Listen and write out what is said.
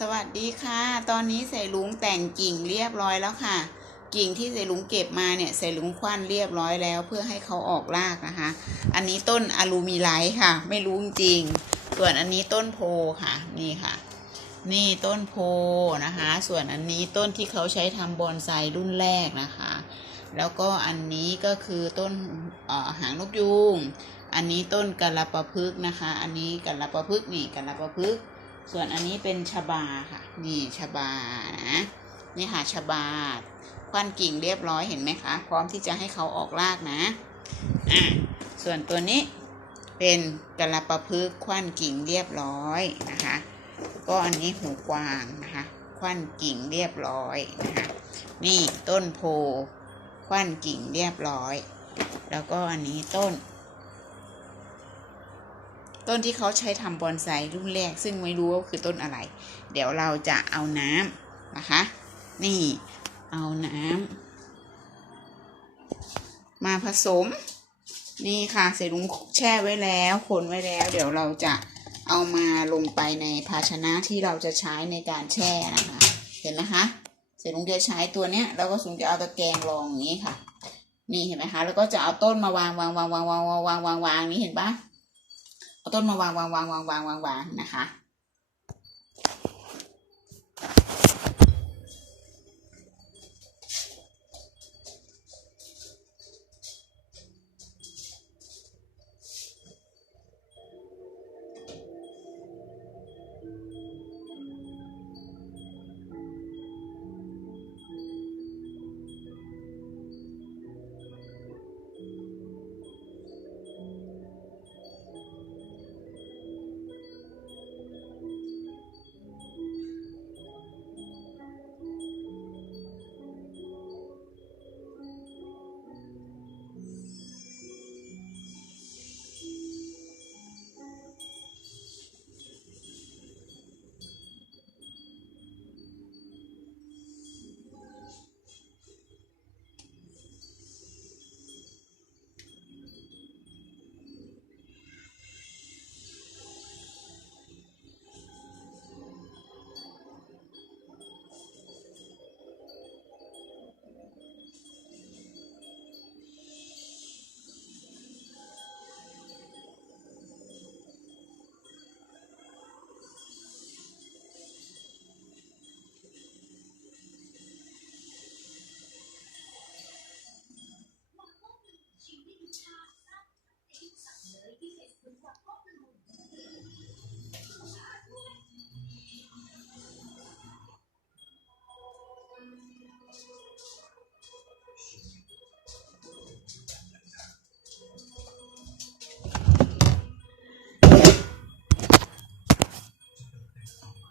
สวัสดีค่ะ ตอนนี้ใส่ลุงแต่งกิ่งเรียบร้อยแล้วค่ะ กิ่งที่ใส่ลุงเก็บมาเนี่ยใส่ลุงคว้านเรียบร้อยแล้ว เพื่อให้เขาออกรากนะคะ อันนี้ต้นอะลูมิไลท์ค่ะ ไม่รู้จริง ส่วนอันนี้ต้นโพค่ะ นี่ค่ะ นี่ต้นโพนะคะ ส่วนอันนี้ต้นที่เขาใช้ทำบอนไซรุ่นแรกนะคะ แล้วก็อันนี้ก็คือต้นหางนกยูงอันนี้ต้นกะละปะพึกษ์นะคะ อันนี้กะละปะพึกษ์นี่กะละปะพึกษ์ ส่วนอันนี้เป็นชบาค่ะ นี่ชบานะ นี่ค่ะชบาควันกิ่งเรียบร้อยเห็นไหมคะ พร้อมที่จะให้เขาออกรากนะอะส่วนตัวนี้เป็นกะละปะพึกควันกิ่งเรียบร้อยนะคะ ก็อันนี้หูกวางนะคะควันกิ่งเรียบร้อยนะคะนี่ต้นโพควันกิ่งเรียบร้อย แล้วก็อันนี้ต้น ต้นที่เขาใช้ทำบอนไซรุ่นแรก ซึ่งไม่รู้ว่าคือต้นอะไร เดี๋ยวเราจะเอาน้ำนะคะ นี่เอาน้ำมาผสม นี่ค่ะเสรุงแช่ไว้แล้วคนไว้แล้ว เดี๋ยวเราจะเอามาลงไปในภาชนะที่เราจะใช้ในการแช่นะคะ เห็นไหมคะเสรุงจะใช้ตัวเนี้ยแล้วก็สุงจะเอาตะแกรงรองอย่างนี้ค่ะ นี่เห็นไหมคะ แล้วก็จะเอาต้นมาวางวางวางวางวางวางวางวางวางนี้เห็นปะ เอาต้นมาวางวางวางวางวางวางวางนะคะ